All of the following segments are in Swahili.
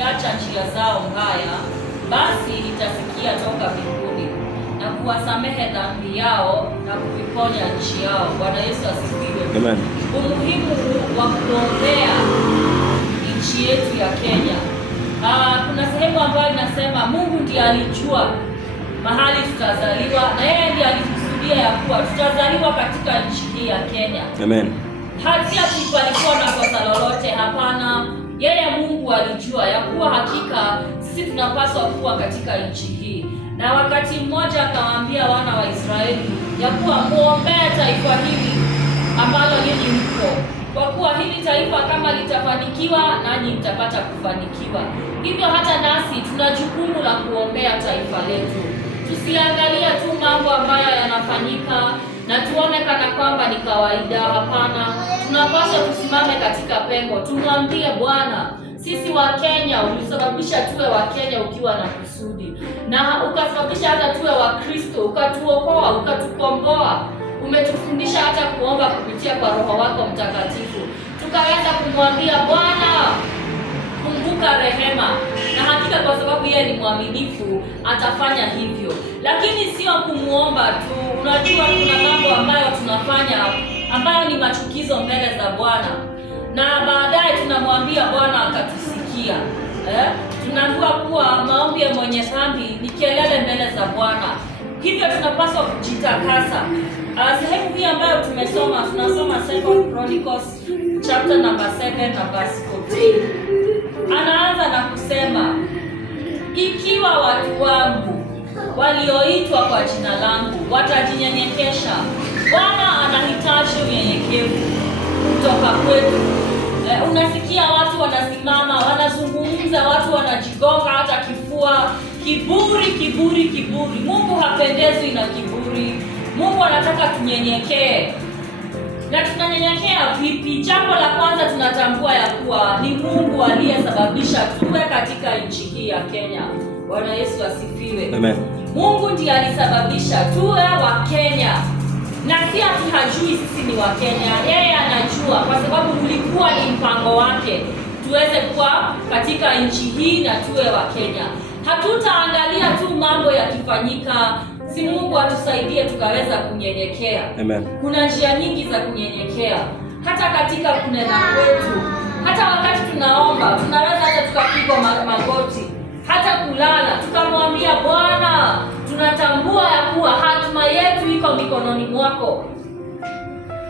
wakiacha njia zao mbaya, basi nitasikia toka mbinguni na kuwasamehe dhambi yao na kuiponya nchi yao. Bwana Yesu asifiwe. Amen. Umuhimu wa kuombea nchi yetu ya Kenya. Kuna sehemu ambayo inasema Mungu ndiye alijua mahali tutazaliwa na yeye ndiye alikusudia ya kuwa tutazaliwa katika nchi hii ya Kenya. Amen. Hatia tulikuwa na kosa lolote, hapana. Yeye Mungu alijua ya kuwa hakika sisi tunapaswa kuwa katika nchi hii. Na wakati mmoja akawaambia wana wa Israeli ya kuwa muombee taifa hili ambalo nyinyi mko, kwa kuwa hili taifa kama litafanikiwa nanyi mtapata kufanikiwa. Hivyo hata nasi tuna jukumu la kuombea taifa letu. Tusiangalie tu mambo ambayo yanafanyika na tuone kana kwamba ni kawaida. Hapana, tunapaswa tusimame katika pengo, tumwambie Bwana, sisi wa Kenya ulisababisha tuwe wa Kenya ukiwa na kusudi, na ukasababisha hata tuwe wa Kristo, ukatuokoa, ukatukomboa. Umetufundisha hata kuomba kupitia kwa Roho wako Mtakatifu, tukaweza kumwambia Bwana, kumbuka rehema, na hakika kwa sababu yeye ni mwaminifu atafanya hivyo. Lakini sio kumuomba tu. Unajua kuna mambo ambayo tunafanya ambayo ni machukizo mbele za Bwana, na baadaye tunamwambia Bwana akatusikia. Tunaambiwa kuwa maombi ya mwenye dhambi ni kelele mbele za Bwana. Hivyo tunapaswa kujitakasa. Sehemu hii ambayo tunasoma 2 Chronicles chapter number 7 na verse 14. Anaanza na kusema, ikiwa watu wangu walioitwa kwa jina langu watajinyenyekesha. Bwana anahitaji unyenyekevu kutoka kwetu. Unasikia watu wanasimama, wanazungumza, watu wanajigonga hata kifua, kiburi. Mungu hapendezwi na kiburi. Mungu anataka tunyenyekee. Na tunanyenyekea vipi? Jambo la kwanza tunatambua ya kuwa ni Mungu aliyesababisha tuwe katika nchi hii ya Kenya. Bwana Yesu asifiwe. Amen. Mungu ndiye alisababisha tuwe wa Kenya. Na si ati hajui sisi ni wa Kenya. Yeye anajua, kwa sababu ulikuwa ni mpango wake tuweze kuwa katika nchi hii na tuwe wa Kenya. Hatutaangalia tu mambo yakifanyika. Si Mungu atusaidie tukaweza kunyenyekea. Amen. Kuna njia nyingi za kunyenyekea. Hata katika kunena kwetu, hata wakati tunaomba, tunaweza hata tukapigwa magoti, hata kulala tukamwambia Bwana, tunatambua ya kuwa hatima yetu iko mikononi mwako.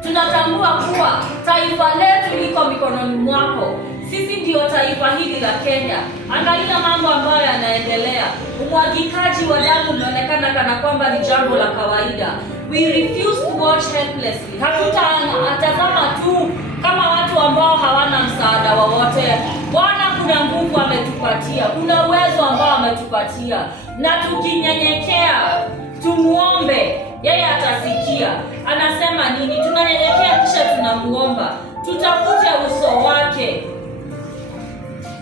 Tunatambua kuwa taifa letu liko mikononi mwako. Sisi ndio taifa hili la Kenya. Angalia mambo ambayo yanaendelea. Umwagikaji wa damu umeonekana kana kwamba ni jambo la kawaida. We refuse to watch helplessly. Hatutatazama tu kama watu ambao hawana msaada wowote. Bwana kuna nguvu ametupatia, kuna uwezo ambao ametupatia, na tukinyenyekea tumuombe, yeye atasikia. Anasema nini? Tunanyenyekea kisha tunamuomba. Tutafute uso wake.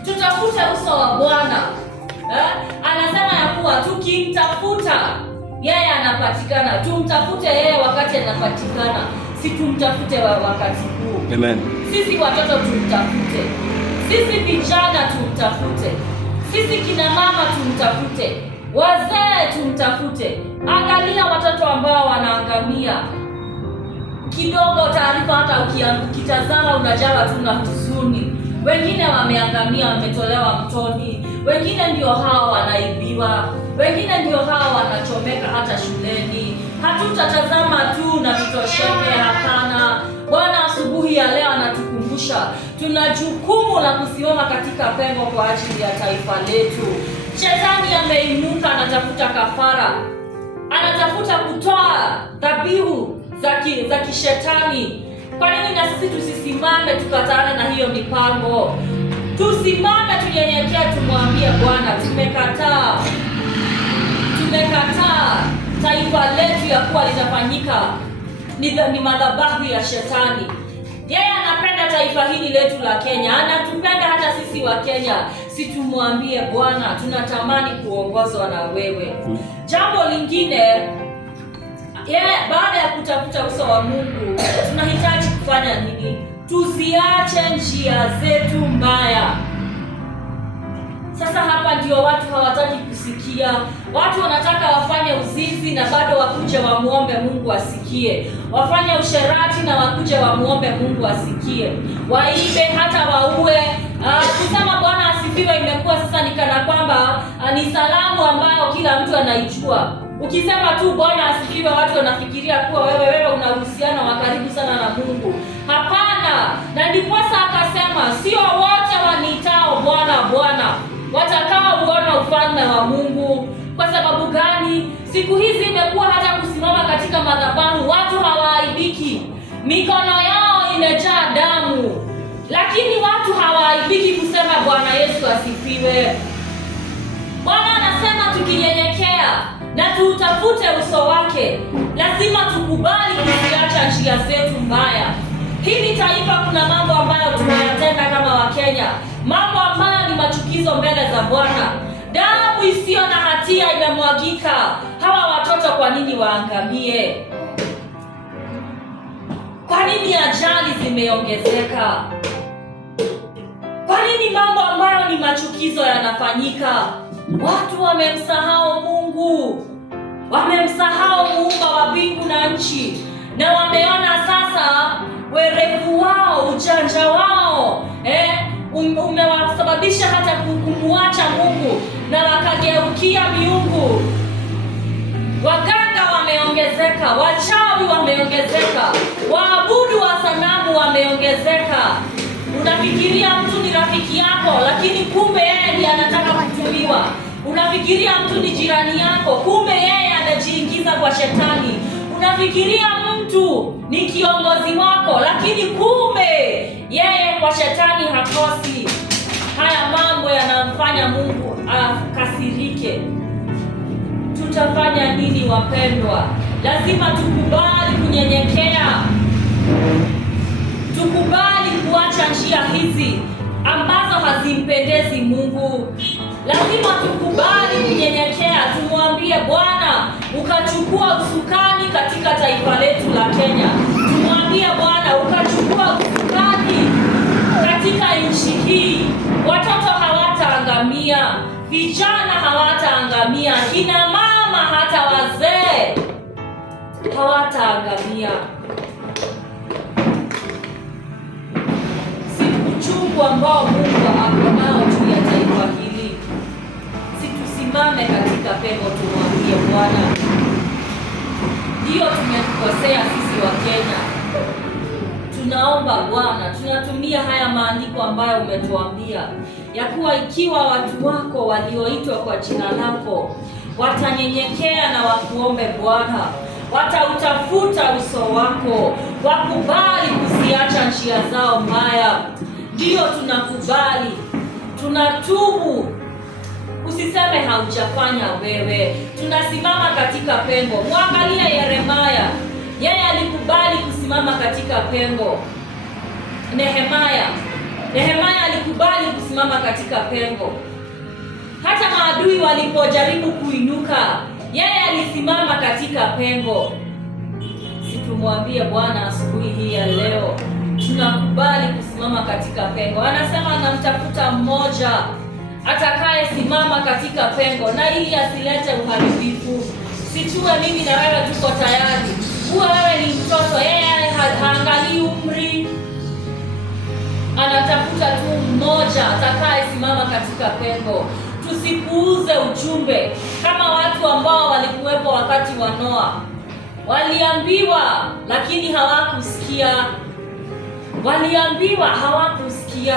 Tutafute uso wa Bwana. Anasema ya kuwa tukimtafuta yeye anapatikana. Tumtafute yeye wakati anapatikana, si tumtafute wakati huu. Amen. Sisi watoto tumtafute, sisi vijana tumtafute, sisi kina mama tumtafute, wazee tumtafute. Angalia watoto ambao wanaangamia. Kidogo taarifa hata ukitazama unajawa tu na huzuni. Wengine wameangamia, wametolewa mtoni. Wengine ndio hao wanaibiwa. Wengine ndio hao wanachomeka hata shuleni. Hatutatazama tu na tutosheke, hapana. Bwana asubuhi ya leo anatukumbusha tuna jukumu la kusimama katika pengo kwa ajili ya taifa letu. Shetani ameinuka, anatafuta kafara, anatafuta kutoa dhabihu za kishetani. Kwa nini na sisi tusisimame tukataane na hiyo mipango? Tusimame, tunyenyekee, tumwambie Bwana, tumekataa taifa letu ya kuwa litafanyika ni madhabahu ya shetani. Yeye anapenda taifa hili letu la Kenya, anatupenda hata sisi wa Kenya. Si tumwambie Bwana, tunatamani kuongozwa na wewe. Jambo lingine, baada ya kutafuta uso wa Mungu, tunahitaji kufanya nini? Tuziache njia zetu mbaya. Sasa hapa ndio watu hawataki kusikia. Watu wanataka wafanye uzinzi na bado wakuje wamuombe Mungu asikie. Wafanye usherati na wakuje wamuombe Mungu asikie. Waibe hata waue. Kusema Bwana asifiwe imekuwa sasa ni kana kwamba ni salamu ambayo kila mtu anaijua. Ukisema tu Bwana asifiwe, watu wanafikiria kuwa wewe una uhusiano wa karibu sana na Mungu. Hapana. Na ndiposa akasema sio wote waniitao Bwana Bwana watakao uona ufalme wa Mungu. Kwa sababu gani? Siku hizi imekuwa hata kusimama katika madhabahu watu hawaaibiki. Mikono yao imejaa damu. Lakini watu hawaaibiki kusema Bwana Yesu asifiwe. Bwana anasema tukinyenyekea na tuutafute uso wake, lazima tukubali kuziacha njia zetu mbaya. Hili taifa kuna mambo ambayo tunayatenda kama Wakenya, mambo ambayo ni machukizo mbele za Bwana. Damu isiyo na hatia imemwagika. Hawa watoto kwa nini waangamie? Kwa nini ajali zimeongezeka? Kwa nini mambo ambayo ni machukizo yanafanyika? Watu wamemsahau Mungu. Wamemsahau Muumba wa mbingu na nchi. Na wameona sasa werevu wao, ujanja wao umewasababisha hata kumwacha Mungu na wakageukia miungu. Waganga wameongezeka, wachawi wameongezeka, waabudu wa sanamu wameongezeka. Unafikiria mtu ni rafiki yako, lakini kumbe yeye ndiye anataka kutumiwa. Unafikiria mtu ni jirani yako, kumbe yeye anajiingiza kwa shetani. Unafikiria mtu ni kiongozi wako, lakini kumbe yeye kwa shetani hakosi. Haya mambo yanamfanya Mungu akasirike. Tutafanya nini wapendwa? Lazima tukubali kunyenyekea. Tukubali kuacha njia hizi ambazo hazimpendezi Mungu. Lazima tukubali kunyenyekea, tumwambie Bwana ukachukua usukani katika taifa letu la Kenya. Tumwambie Bwana ukachukua usukani katika nchi hii. Watoto hawataangamia, vijana hawataangamia, kina mama hata wazee hawataangamia. Uchungu ambao Mungu ako nao juu ya taifa hili, situsimame katika pengo, tumwambie Bwana, ndio tumekukosea sisi wa Kenya. Tunaomba Bwana, tunatumia haya maandiko ambayo umetuambia ya kuwa ikiwa watu wako walioitwa kwa jina lako watanyenyekea na wakuombe Bwana, watautafuta uso wako, wakubali kuziacha njia zao mbaya, ndio tunakubali, tunatubu. Usiseme haujafanya wewe. Tunasimama katika pengo. Mwangalia Yeremia, yeye alikubali kusimama katika pengo. Nehemia alikubali kusimama katika pengo. Hata maadui walipojaribu kuinuka, yeye alisimama katika pengo. Situmwambie Bwana asubuhi hii ya leo, tunakubali kusimama katika pengo. Anasema anamtafuta mmoja atakaye simama katika pengo, na ili asilete uharibifu. Sijue mimi na wewe tuko tayari. Huwa wewe ni mtoto, yeye haangalii umri. Anatafuta tu mmoja atakaye simama katika pengo. Tusipuuze ujumbe kama watu ambao walikuwepo wakati wa Noa. Waliambiwa lakini hawakusikia. Waliambiwa hawakusikia.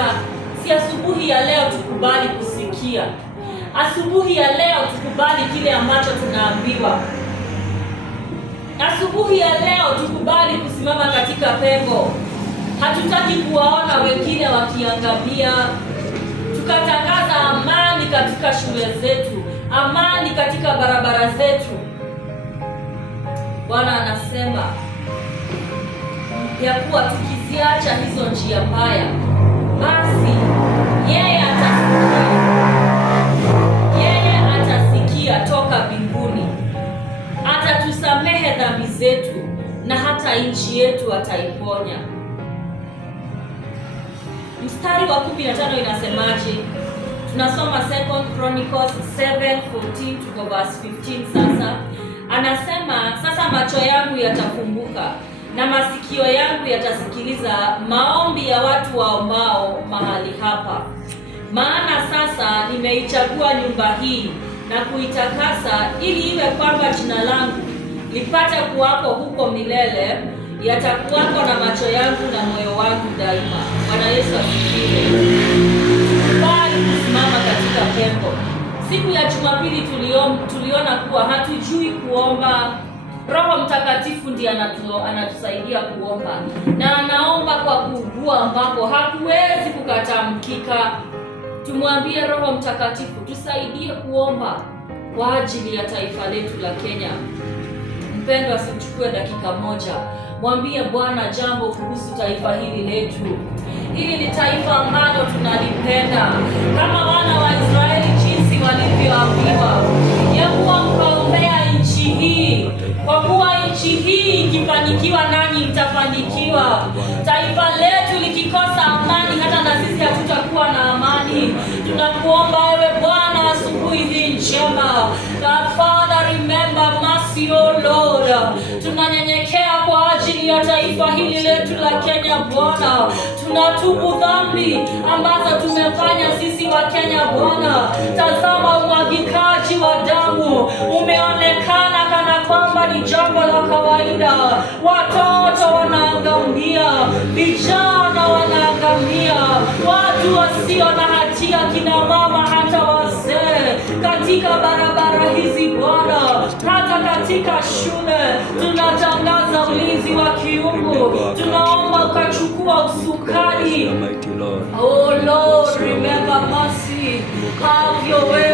Si asubuhi ya leo tukubali kusikia? Asubuhi ya leo tukubali kile ambacho tunaambiwa. Asubuhi ya leo tukubali kusimama katika pengo. Hatutaki kuwaona wengine wakiangamia. Tukatangaza amani katika shule zetu, amani katika barabara zetu. Bwana anasema ya kuwa tukiziacha hizo njia mbaya, basi yeye atasikia toka mbinguni, atatusamehe dhambi zetu na hata nchi yetu ataiponya. Mstari wa 15 inasemaje? Tunasoma 2 Chronicles 7:14 to verse 15. Sasa anasema, sasa macho yangu yatafumbuka na masikio yangu yatasikiliza maombi ya watu waombao mahali hapa. Maana sasa nimeichagua nyumba hii na kuitakasa, ili iwe kwamba jina langu lipate kuwako huko milele. Yatakuwako na macho yangu na moyo wangu daima. Bwana Yesu asifiwe. Bali kusimama katika pepo. Siku ya Jumapili tuliona kuwa hatujui kuomba. Roho Mtakatifu ndiye anatusaidia kuomba, na anaomba kwa kuugua ambako hakuwezi kukatamkika. Tumwambie Roho Mtakatifu tusaidie kuomba kwa ajili ya taifa letu la Kenya. Mpendwa, sichukue dakika moja, mwambie Bwana jambo kuhusu taifa hili letu. Hili ni taifa ambalo tunalipenda, kama wana wa Israeli jinsi walivyoambiwa ya kuwa mkaombea nchi hii, kwa kuwa nchi hii ikifanikiwa nanyi mtafanikiwa. Taifa letu likikosa amani, hata na sisi hatutakuwa na amani. Tunakuomba ewe Bwana asubuhi hii njema. Father, remember mercy, O Lord. Tunanyenyekea kwa ajili ya taifa hili letu la Kenya Bwana. Tunatubu dhambi ambazo tumefanya sisi wa Kenya Bwana. Tazama, umwagikaji wa damu umeonekana kana kwamba ni jambo la kawaida. Watoto wanaangamia, vijana wanaangamia, watu wasio na hatia, kina mama hata wazee, katika barabara hizi Bwana, hata katika shule. Tunatangaza ulinzi wa kiungu. Tunaomba ukachukua usukani. Oh Lord, remember mercy. Have your way.